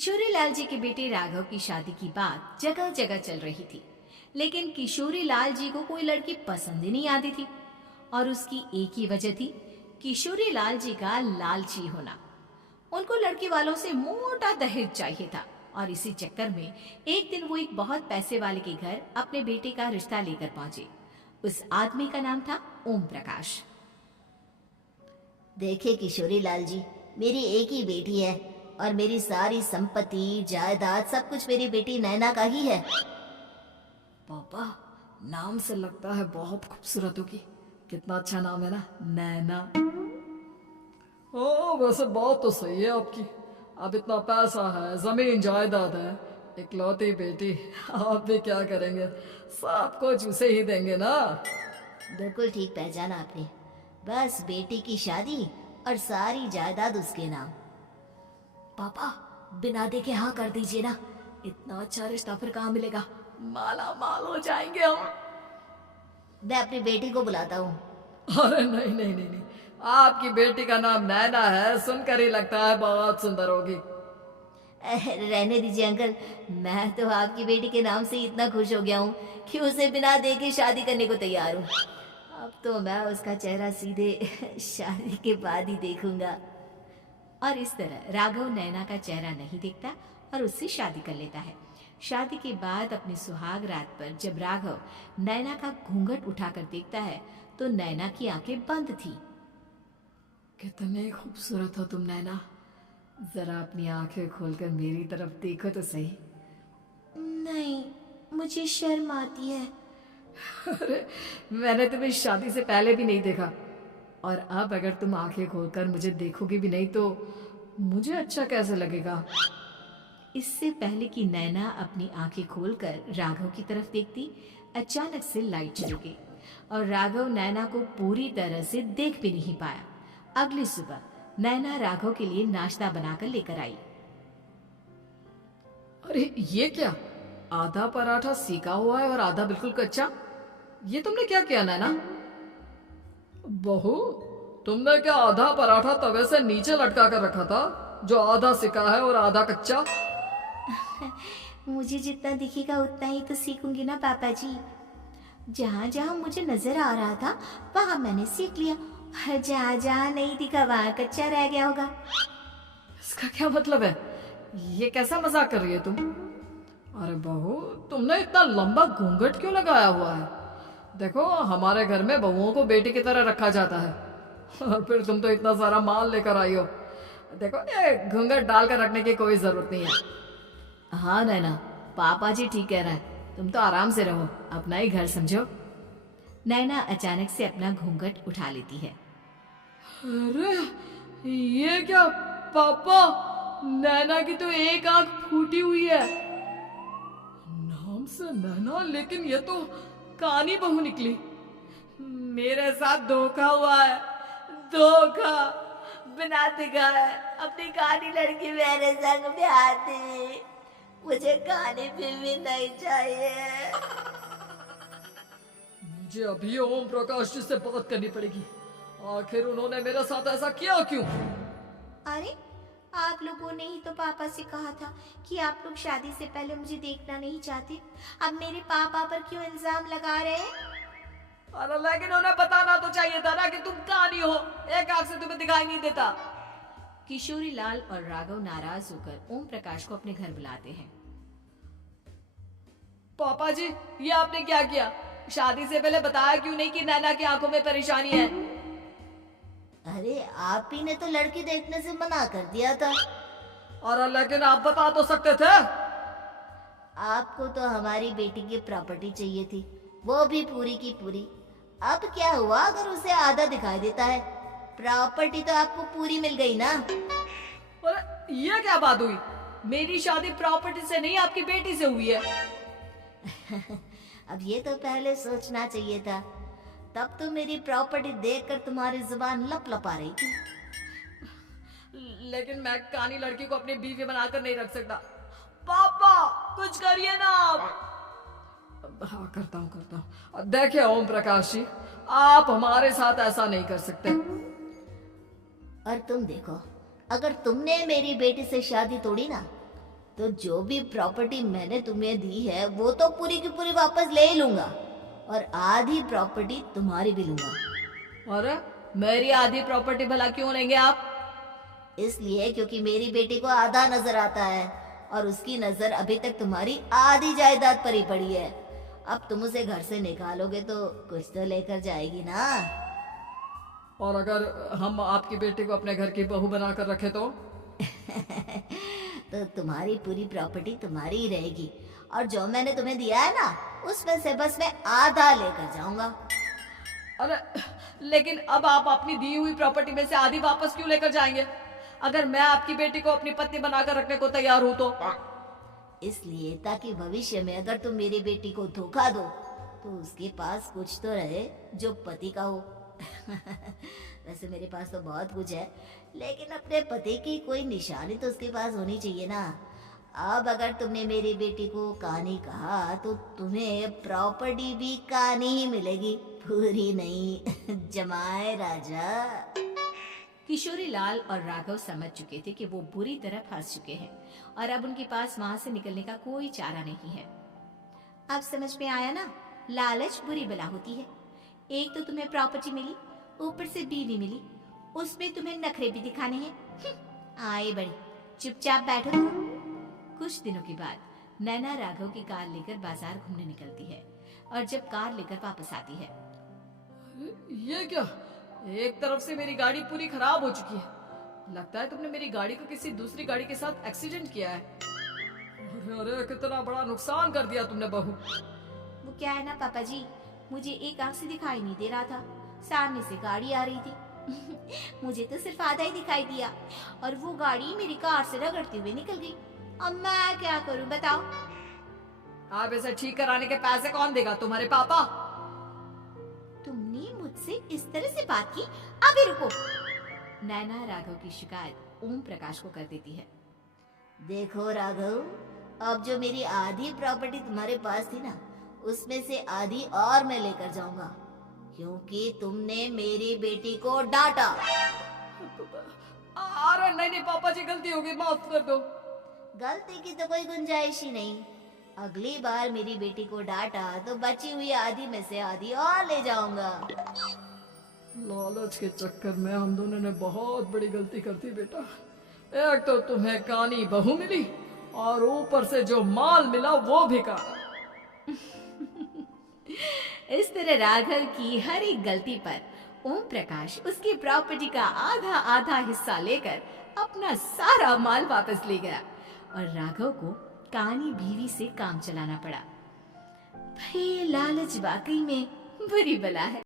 किशोरी लाल जी के बेटे राघव की शादी की बात जगह जगह चल रही थी। लेकिन किशोरी लाल जी को कोई लड़की पसंद ही नहीं आती थी। और उसकी एक ही वजह थी, किशोरी लाल जी का लालची होना। उनको लड़की वालों से मोटा दहेज चाहिए था। और इसी चक्कर में एक दिन वो एक बहुत पैसे वाले के घर अपने बेटे का रिश्ता लेकर पहुंचे। उस आदमी का नाम था ओम प्रकाश। देखिए किशोरी लाल जी, मेरी एक ही बेटी है और मेरी सारी संपत्ति जायदाद सब कुछ मेरी बेटी नैना का ही है। पापा, नाम से लगता है बहुत खूबसूरत होगी। कितना अच्छा नाम है ना, नैना। ओ वैसे बात तो सही है आपकी। अब इतना पैसा है, जमीन जायदाद है, इकलौती बेटी, आप भी क्या करेंगे? सब कुछ उसे ही देंगे ना। बिल्कुल ठीक पहचाना आपने। बस बेटी की शादी और सारी जायदाद उसके नाम। पापा, बिना देखे हाँ कर दीजिए ना। इतना अच्छा रिश्ता फिर कहाँ मिलेगा? माला माल हो जाएंगे हम। मैं अपनी बेटी को बुलाता हूँ। अरे नहीं नहीं नहीं नहीं, आपकी बेटी का नाम नैना है, सुनकर ही लगता है बहुत सुंदर होगी। रहने दीजिए अंकल, मैं तो आपकी बेटी के नाम से ही इतना खुश हो गया हूँ कि उसे बिना देखे शादी करने को तैयार हूँ। अब तो मैं उसका चेहरा सीधे शादी के बाद ही देखूंगा। और इस तरह राघव नैना का चेहरा नहीं देखता और उससे शादी कर लेता है। शादी के बाद अपनी सुहाग रात पर जब राघव नैना का घूंघट उठाकर देखता है तो नैना की आंखें बंद थी। कितने खूबसूरत हो तुम नैना। जरा अपनी आंखें खोलकर मेरी तरफ देखो तो सही। नहीं, मुझे शर्म आती है। अरे, मैंने तुम्हें शादी से पहले भी नहीं देखा, और अब अगर तुम आंखें खोलकर मुझे देखोगी भी नहीं तो मुझे अच्छा कैसे लगेगा? इससे पहले कि नैना अपनी आंखें खोलकर राघव की तरफ देखती, अचानक से लाइट चली गई और राघव नैना को पूरी तरह से देख भी नहीं पाया। अगली सुबह नैना राघव के लिए नाश्ता बनाकर लेकर आई। अरे ये क्या, आधा पराठा सेका हुआ है और आधा बिल्कुल कच्चा। ये तुमने क्या किया नैना? बहू, तुमने क्या आधा पराठा तवे से नीचे लटका कर रखा था, जो आधा सेका है और आधा कच्चा? मुझे जितना दिखेगा उतना ही तो सीखूंगी ना पापा जी। जहाँ जहाँ मुझे नजर आ रहा था वहाँ मैंने सीख लिया, जहाँ जहाँ नहीं दिखा वहाँ कच्चा रह गया होगा। इसका क्या मतलब है? ये कैसा मजाक कर रही है तुम? अरे बहू, तुमने इतना लंबा घूंघट क्यों लगाया हुआ है? देखो, हमारे घर में बहुओं को बेटी की तरह रखा जाता है, और फिर तुम तो इतना सारा माल लेकर आई हो। देखो, ये घूंघट डालकर रखने की कोई जरूरत नहीं है। हाँ नैना, पापा जी ठीक कह रहे हैं, तुम तो आराम से रहो, अपना ही घर समझो। नैना अचानक से अपना घूंघट उठा लेती है। अरे ये क्या पापा, नैना की तो एक आंख फूटी हुई है। नाम से नैना, लेकिन ये तो कानी बहू निकली। मेरे साथ धोखा हुआ है, धोखा। बिना दिखाए अपनी काली लड़की मेरे संग ब्याह दी। मुझे काली भी नहीं चाहिए। मुझे अभी ओम प्रकाश जी से बात करनी पड़ेगी। आखिर उन्होंने मेरे साथ ऐसा किया क्यों? अरे, आप लोगों ने ही तो पापा से कहा था कि आप लोग शादी से पहले मुझे देखना नहीं चाहते। अब मेरे पापा पर क्यों इल्जाम लगा रहे हैं? अरे लेकिन उन्हें बताना तो चाहिए था ना कि तुम कानी हो, एक आंख से तुम्हें दिखाई नहीं देता। किशोरी लाल और राघव नाराज होकर ओम प्रकाश को अपने घर बुलाते हैं। पापा जी, ये आपने क्या किया? शादी से पहले बताया क्यों नहीं कि नैना की आंखों में परेशानी है? अरे, आप ही ने तो लड़की देखने से मना कर दिया था। और लेकिन आप बता तो सकते थे। आपको तो हमारी बेटी की प्रॉपर्टी चाहिए थी, वो भी पूरी की पूरी। अब क्या हुआ अगर उसे आधा दिखाई देता है? प्रॉपर्टी तो आपको पूरी मिल गई ना। अरे ये क्या बात हुई? मेरी शादी प्रॉपर्टी से नहीं, आपकी बेटी से हुई है। अब ये तो पहले सोचना चाहिए था। तब तो मेरी प्रॉपर्टी देखकर तुम्हारी जुबान लप लप आ रही थी। लेकिन मैं कानी लड़की को अपनी बीवी बनाकर नहीं रख सकता। पापा, कुछ करिए ना आप। हाँ, करता हूँ। देखिए ओम प्रकाश जी, आप हमारे साथ ऐसा नहीं कर सकते। और तुम देखो, अगर तुमने मेरी बेटी से शादी तोड़ी ना तो जो भी प्रॉपर्टी मैंने तुम्हें दी है वो तो पूरी की पूरी वापस ले ही लूंगा, और आधी प्रॉपर्टी तुम्हारी भी लूंगा। अरे मेरी आधी प्रॉपर्टी भला क्यों लेंगे आप? इसलिए क्योंकि मेरी बेटी को आधा नजर आता है और उसकी नजर अभी तक तुम्हारी आधी जायदाद पर ही पड़ी है। अब तुम उसे घर से निकालोगे तो कुछ तो लेकर जाएगी ना। और अगर हम आपकी बेटी को अपने घर की बहू बनाकर रखे तो? तो तुम्हारी पूरी प्रॉपर्टी तुम्हारी ही रहेगी, और जो मैंने तुम्हें दिया है ना उसमें से बस मैं आधा लेकर जाऊंगा। अरे लेकिन अब आप अपनी दी हुई प्रॉपर्टी में से आधी वापस क्यों लेकर जाएंगे? अगर मैं आपकी बेटी को अपनी पत्नी बनाकर रखने को तैयार हूं तो? इसलिए ताकि भविष्य में अगर तुम मेरी बेटी को धोखा दो तो उसके पास कुछ तो रहे जो पति का हो। वैसे मेरे पास तो बहुत कुछ है, लेकिन अपने पति की कोई निशानी तो उसके पास होनी चाहिए ना। अब अगर तुमने मेरी बेटी को कानी कहा तो तुम्हें प्रॉपर्टी भी कानी ही मिलेगी, पूरी नहीं। जमाए राजा। किशोरी लाल और राघव समझ चुके थे कि वो बुरी तरह फंस चुके हैं और अब उनके पास वहां से निकलने का कोई चारा नहीं है। अब समझ में आया ना, लालच बुरी बला होती है। एक तो तुम्हें प्रॉपर्टी मिली, ऊपर से बीवी मिली, उसमें तुम्हें नखरे भी दिखाने हैं। आए बड़ी, चुपचाप बैठो तुम। कुछ दिनों के बाद नैना राघव की कार लेकर बाजार घूमने निकलती है और जब कार लेकर वापस आती है, ये क्या? एक तरफ से मेरी गाड़ी पूरी खराब हो चुकी है। लगता है तुमने मेरी गाड़ी को किसी दूसरी गाड़ी के साथ एक्सीडेंट किया है। अरे कितना बड़ा नुकसान कर दिया तुमने बहू। वो क्या है ना पापा जी, मुझे एक आंख से दिखाई नहीं दे रहा था, सामने से गाड़ी आ रही थी। मुझे तो सिर्फ आधा ही दिखाई दिया और वो गाड़ी मेरी कार से रगड़ते हुए निकल गई। अब मैं क्या करूं बताओ? आप इसे ठीक कराने के पैसे कौन देगा? तुम्हारे पापा? तुमने मुझसे इस तरह से बात की? अभी रुको। नैना राघव की शिकायत ओम प्रकाश को कर देती है। देखो राघव, अब जो मेरी आधी प्रॉपर्टी तुम्हारे पास थी ना उसमें से आधी और मैं लेकर जाऊंगा, क्योंकि तुमने मेरी बेटी को डांटा। अरे नहीं नहीं पापा जी, गलती हो गई, माफ कर दो। गलती की तो कोई गुंजाइश ही नहीं। अगली बार मेरी बेटी को डांटा तो बची हुई आधी में से आधी और ले जाऊंगा। लालच के चक्कर में हम दोनों ने बहुत बड़ी गलती कर दी बेटा। एक तो तुम्हें कानी बहू मिली और ऊपर से जो माल मिला वो भी काना। इस तरह राघव की हर एक गलती पर ओम प्रकाश उसकी प्रॉपर्टी का आधा आधा हिस्सा लेकर अपना सारा माल वापस ले गया और राघव को कानी बीवी से काम चलाना पड़ा। भाई लालच वाकई में बुरी बला है।